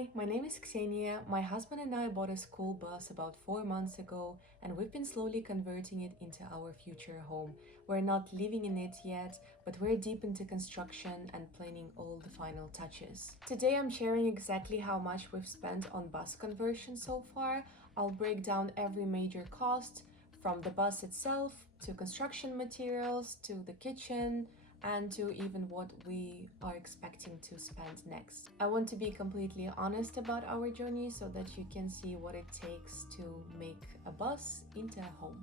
Hi, my name is Ksenia. My husband and I bought a school bus about 4 months ago, and we've been slowly converting it into our future home. We're not living in it yet, but we're deep into construction and planning all the final touches. Today I'm sharing exactly how much we've spent on bus conversion so far. I'll break down every major cost, from the bus itself to construction materials to the kitchen, and to even what we are expecting to spend next. I want to be completely honest about our journey so that you can see what it takes to make a bus into a home.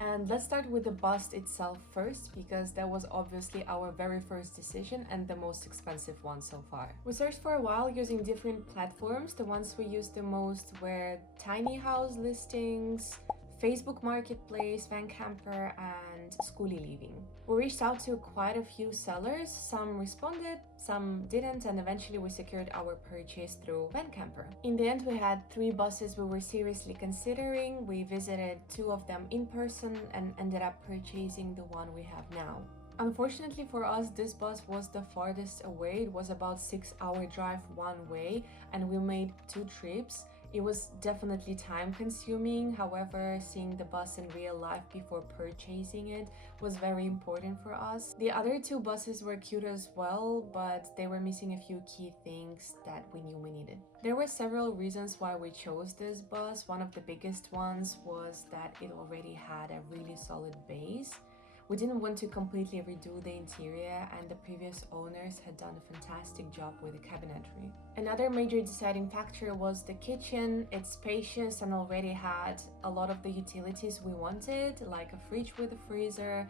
And let's start with the bus itself first, because that was obviously our very first decision and the most expensive one so far. We searched for a while using different platforms. The ones we used the most were tiny house listings, Facebook Marketplace, Van Camper, and Skoolie Living. We reached out to quite a few sellers. Some responded, some didn't, and eventually we secured our purchase through Van Camper. In the end, we had 3 buses we were seriously considering. We visited 2 of them in person and ended up purchasing the one we have now. Unfortunately for us, this bus was the farthest away. It was about 6-hour drive one way, and we made 2 trips. It was definitely time consuming. However, seeing the bus in real life before purchasing it was very important for us. The other 2 buses were cute as well, but they were missing a few key things that we knew we needed. There were several reasons why we chose this bus. One of the biggest ones was that it already had a really solid base. We didn't want to completely redo the interior, and the previous owners had done a fantastic job with the cabinetry. Another major deciding factor was the kitchen. It's spacious and already had a lot of the utilities we wanted, like a fridge with a freezer,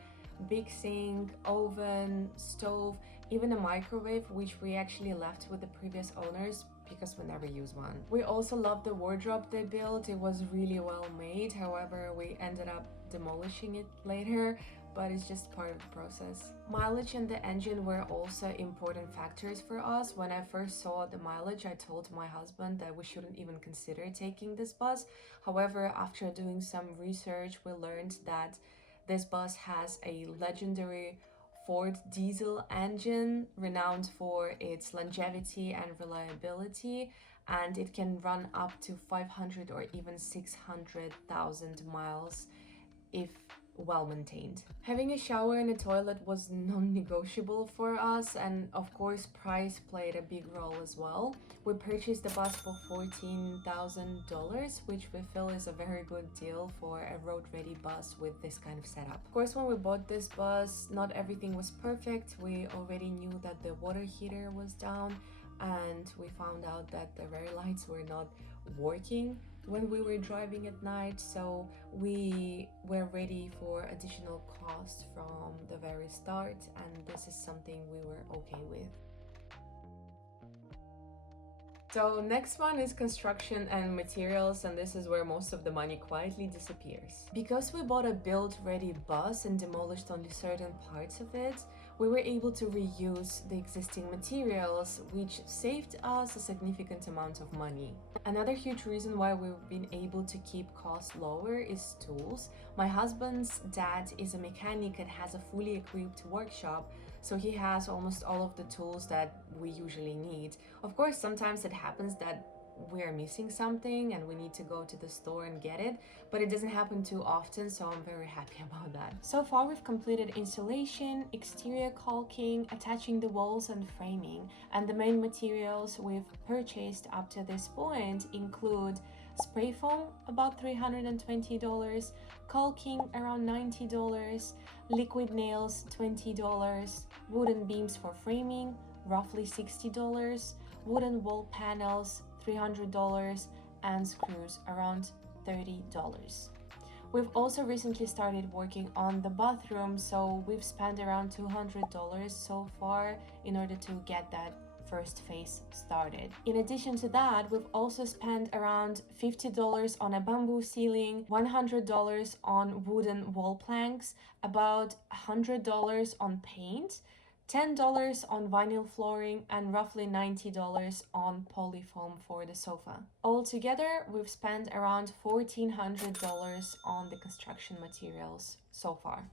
big sink, oven, stove, even a microwave, which we actually left with the previous owners because we never used one. We also loved the wardrobe they built. It was really well made. However, we ended up demolishing it later, but it's just part of the process. Mileage and the engine were also important factors for us. When I first saw the mileage, I told my husband that we shouldn't even consider taking this bus. However, after doing some research, we learned that this bus has a legendary Ford diesel engine renowned for its longevity and reliability, and it can run up to 500 or even 600,000 miles if well maintained. Having a shower and a toilet was non-negotiable for us, and of course price played a big role as well. We purchased the bus for $14,000, which we feel is a very good deal for a road-ready bus with this kind of setup. Of course, when we bought this bus, not everything was perfect. We already knew that the water heater was down, and we found out that the rear lights were not working when we were driving at night, so we were ready for additional costs from the very start, and this is something we were okay with. So next one is construction and materials, and this is where most of the money quietly disappears. Because we bought a build-ready bus and demolished only certain parts of it, we were able to reuse the existing materials, which saved us a significant amount of money. Another huge reason why we've been able to keep costs lower is tools. My husband's dad is a mechanic and has a fully equipped workshop, so he has almost all of the tools that we usually need. Of course, sometimes it happens that we're missing something and we need to go to the store and get it, but it doesn't happen too often, so I'm very happy about that. So far we've completed insulation, exterior caulking, attaching the walls and framing, and the main materials we've purchased up to this point include spray foam, about $320, caulking around $90, liquid nails $20, wooden beams for framing roughly $60, wooden wall panels $300, and screws around $30. We've also recently started working on the bathroom, so we've spent around $200 so far in order to get that first phase started. In addition to that, we've also spent around $50 on a bamboo ceiling, $100 on wooden wall planks, about $100 on paint, $10 on vinyl flooring, and roughly $90 on polyfoam for the sofa. Altogether, we've spent around $1,400 on the construction materials so far.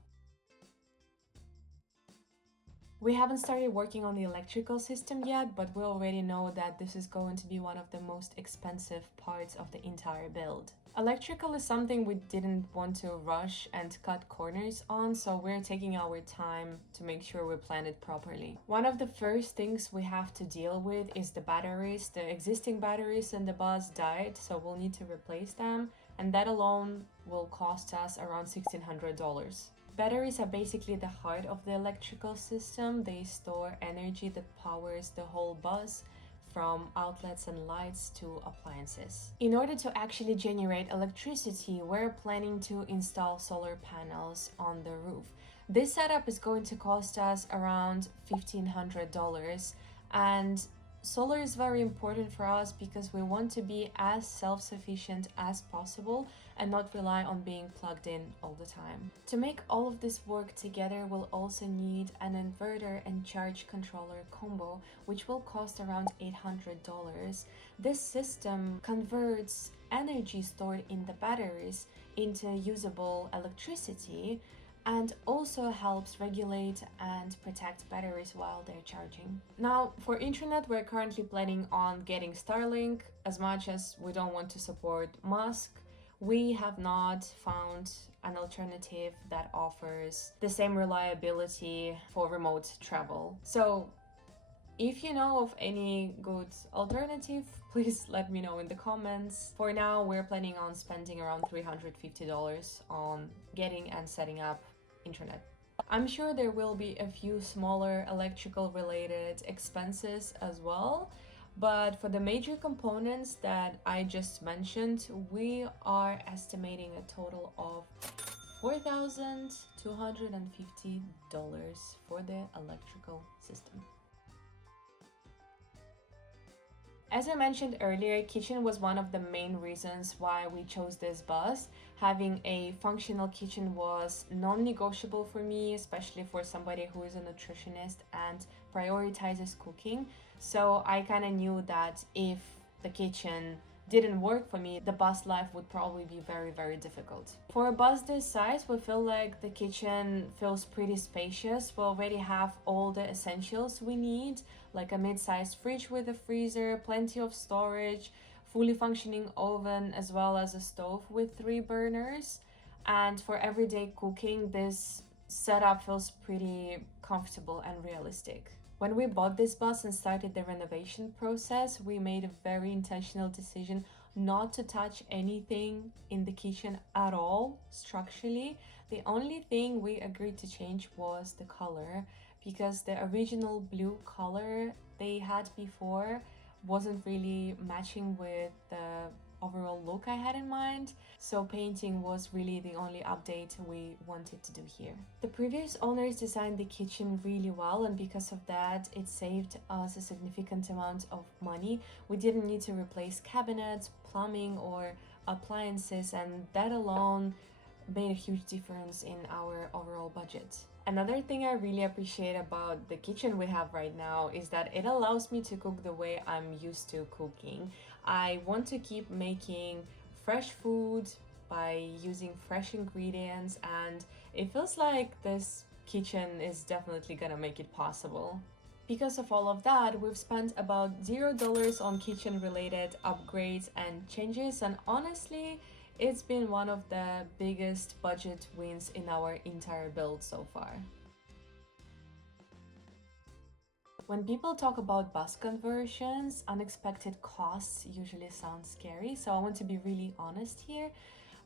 We haven't started working on the electrical system yet, but we already know that this is going to be one of the most expensive parts of the entire build. Electrical is something we didn't want to rush and cut corners on, so we're taking our time to make sure we plan it properly. One of the first things we have to deal with is the batteries. The existing batteries in the bus died, so we'll need to replace them, and that alone will cost us around $1,600. Batteries are basically the heart of the electrical system. They store energy that powers the whole bus, from outlets and lights to appliances. In order to actually generate electricity, we're planning to install solar panels on the roof. This setup is going to cost us around $1,500, and solar is very important for us because we want to be as self-sufficient as possible and not rely on being plugged in all the time. To make all of this work together, we'll also need an inverter and charge controller combo, which will cost around $800. This system converts energy stored in the batteries into usable electricity and also helps regulate and protect batteries while they're charging. Now, for internet, we're currently planning on getting Starlink. As much as we don't want to support Musk, we have not found an alternative that offers the same reliability for remote travel. So if you know of any good alternative, please let me know in the comments. For now, we're planning on spending around $350 on getting and setting up internet. I'm sure there will be a few smaller electrical related expenses as well, but for the major components that I just mentioned, we are estimating a total of $4,250 for the electrical system. As I mentioned earlier, kitchen was one of the main reasons why we chose this bus. Having a functional kitchen was non-negotiable for me, especially for somebody who is a nutritionist and prioritizes cooking. So I kind of knew that if the kitchen didn't work for me, the bus life would probably be very, very difficult. For a bus this size, we feel like the kitchen feels pretty spacious. We already have all the essentials we need, like a mid-sized fridge with a freezer, plenty of storage, fully functioning oven, as well as a stove with 3 burners. And for everyday cooking, this setup feels pretty comfortable and realistic. When we bought this bus and started the renovation process, we made a very intentional decision not to touch anything in the kitchen at all structurally. The only thing we agreed to change was the color, because the original blue color they had before wasn't really matching with the overall look I had in mind, so painting was really the only update we wanted to do here. The previous owners designed the kitchen really well, and because of that it saved us a significant amount of money. We didn't need to replace cabinets, plumbing or appliances, and that alone made a huge difference in our overall budget. Another thing I really appreciate about the kitchen we have right now is that it allows me to cook the way I'm used to cooking. I want to keep making fresh food by using fresh ingredients, and it feels like this kitchen is definitely gonna make it possible. Because of all of that, we've spent about $0 on kitchen related upgrades and changes, and honestly, it's been one of the biggest budget wins in our entire build so far. When people talk about bus conversions, unexpected costs usually sound scary, so I want to be really honest here.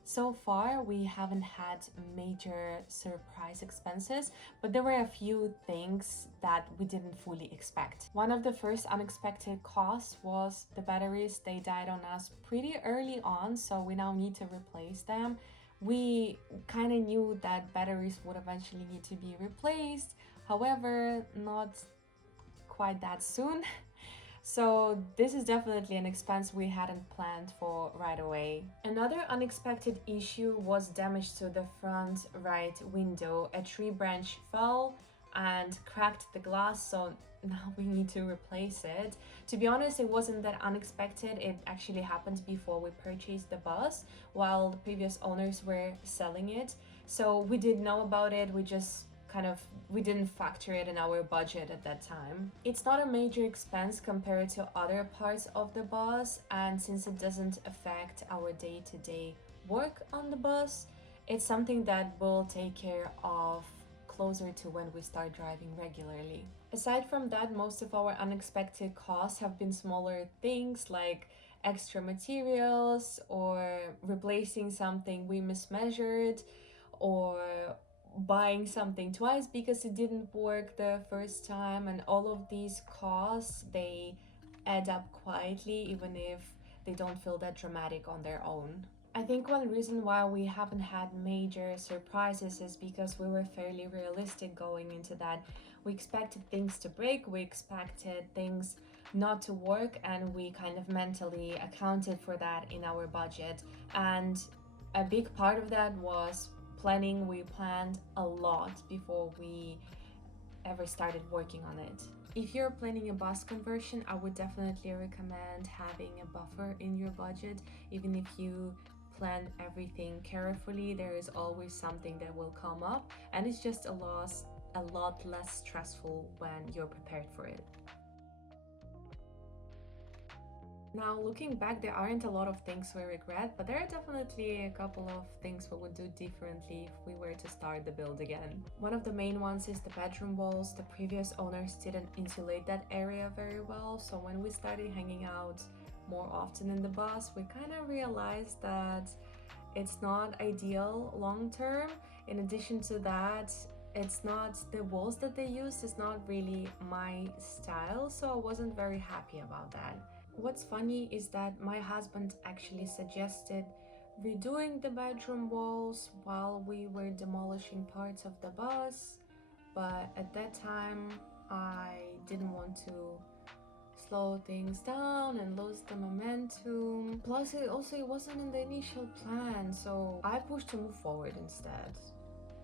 So far, we haven't had major surprise expenses, but there were a few things that we didn't fully expect. One of the first unexpected costs was the batteries. They died on us pretty early on, so we now need to replace them. We kind of knew that batteries would eventually need to be replaced, however, not quite that soon. So this is definitely an expense we hadn't planned for right away. Another unexpected issue was damage to the front right window. A tree branch fell and cracked the glass, so now we need to replace it. To be honest, it wasn't that unexpected. It actually happened before we purchased the bus while the previous owners were selling it. So we did know about it, we just we didn't factor it in our budget at that time. It's not a major expense compared to other parts of the bus, and since it doesn't affect our day-to-day work on the bus, it's something that we'll take care of closer to when we start driving regularly. Aside from that, most of our unexpected costs have been smaller things like extra materials or replacing something we mismeasured or buying something twice because it didn't work the first time. And all of these costs, they add up quietly even if they don't feel that dramatic on their own. I think one reason why we haven't had major surprises is because we were fairly realistic going into that. We expected things to break, we expected things not to work, and we kind of mentally accounted for that in our budget. And a big part of that was planning. We planned a lot before we ever started working on it. If you're planning a bus conversion, I would definitely recommend having a buffer in your budget. Even if you plan everything carefully, there is always something that will come up, and it's just a lot less stressful when you're prepared for it. Now, looking back, there aren't a lot of things we regret, but there are definitely a couple of things we would do differently if we were to start the build again. One of the main ones is the bedroom walls. The previous owners didn't insulate that area very well, so when we started hanging out more often in the bus, we kind of realized that it's not ideal long term. In addition to that, it's not the walls that they used, it's not really my style, so I wasn't very happy about that. What's funny is that my husband actually suggested redoing the bedroom walls while we were demolishing parts of the bus, but at that time I didn't want to slow things down and lose the momentum. Plus, it wasn't in the initial plan, so I pushed to move forward instead.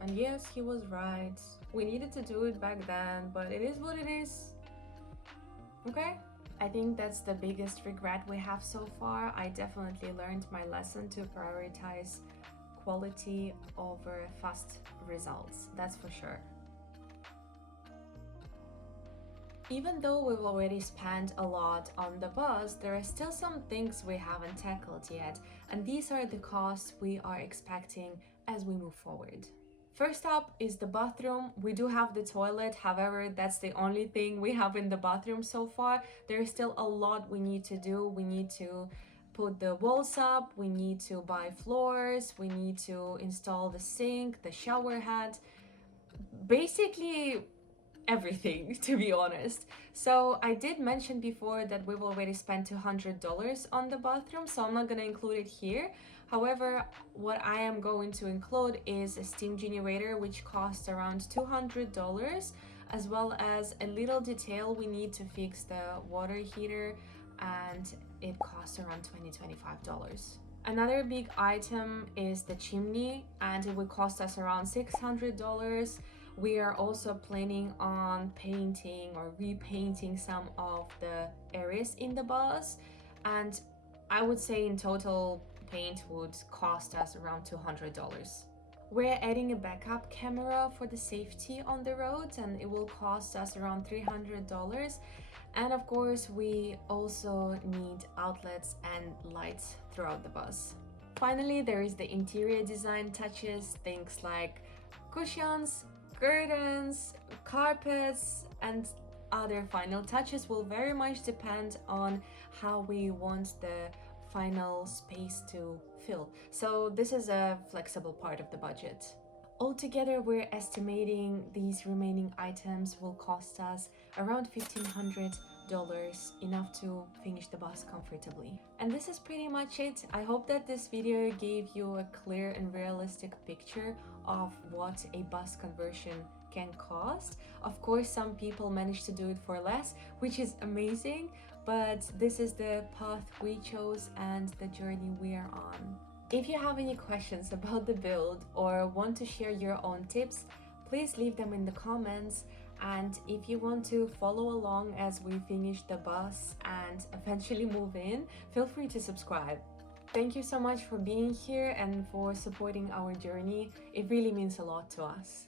And yes, he was right. We needed to do it back then, but it is what it is. Okay? I think that's the biggest regret we have so far. I definitely learned my lesson to prioritize quality over fast results, that's for sure. Even though we've already spent a lot on the bus, there are still some things we haven't tackled yet, and these are the costs we are expecting as we move forward. First up is the bathroom. We do have the toilet, however, that's the only thing we have in the bathroom so far. There is still a lot we need to do. We need to put the walls up, we need to buy floors, we need to install the sink, the shower head, basically everything, to be honest. So I did mention before that we've already spent $200 on the bathroom, so I'm not gonna include it here. However, what I am going to include is a steam generator, which costs around $200, as well as a little detail we need to fix the water heater, and it costs around $25. Another big item is the chimney, and it will cost us around $600. We are also planning on painting or repainting some of the areas in the bus, and I would say in total paint would cost us around $200. We're adding a backup camera for the safety on the roads, and it will cost us around $300. And of course, we also need outlets and lights throughout the bus. Finally, there is the interior design touches, things like cushions, curtains, carpets, and other final touches will very much depend on how we want the final space to fill. So this is a flexible part of the budget. Altogether, we're estimating these remaining items will cost us around $1,500, enough to finish the bus comfortably. And this is pretty much it. I hope that this video gave you a clear and realistic picture of what a bus conversion can cost. Of course, some people manage to do it for less, which is amazing, but this is the path we chose and the journey we are on. If you have any questions about the build or want to share your own tips, please leave them in the comments. And if you want to follow along as we finish the bus and eventually move in, feel free to subscribe. Thank you so much for being here and for supporting our journey. It really means a lot to us.